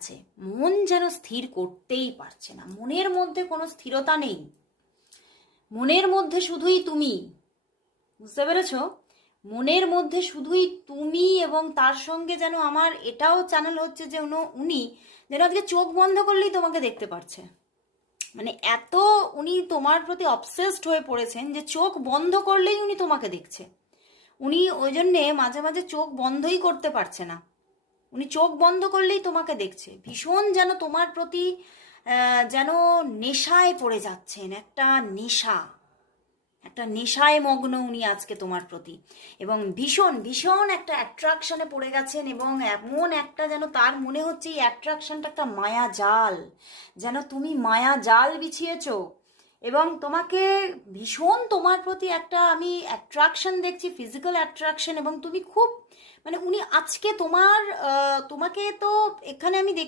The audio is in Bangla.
আছে, মন যেন স্থির করতেই পারছে না, মনের মধ্যে কোনো স্থিরতা নেই, মনের মধ্যে শুধুই তুমি। বুঝতে পেরেছ? মনের মধ্যে শুধুই তুমি, এবং তার সঙ্গে যেন আমার এটাও চ্যানেল হচ্ছে যে উনি যেন আজকে চোখ বন্ধ করলেই তোমাকে দেখতে পারছে। মানে এত উনি তোমার প্রতি অবসেসড হয়ে পড়েছেন যে চোখ বন্ধ করলেই উনি তোমাকে দেখছে। উনি ওই জন্যে মাঝে মাঝে চোখ বন্ধই করতে পারছে না, উনি চোখ বন্ধ করলেই তোমাকে দেখছে। ভীষণ যেন তোমার প্রতি যেন নেশায় পড়ে যাচ্ছেন, একটা নেশা, একটা নেশায় মগ্ন উনি আজকে তোমার প্রতি, এবং ভীষণ ভীষণ একটা অ্যাট্রাকশনে পড়ে গেছেন, এবং এমন একটা যেন তার মনে হচ্ছে এই অ্যাট্রাকশনটা একটা মায়া জাল, যেন তুমি মায়া জাল বিছিয়েছো, এবং তোমাকে ভীষণ তোমার প্রতি একটা আমি অ্যাট্রাকশন দেখছি, ফিজিক্যাল অ্যাট্রাকশন, এবং তুমি খুব মানে উনি আজকে তোমাকে তো এখানে আমি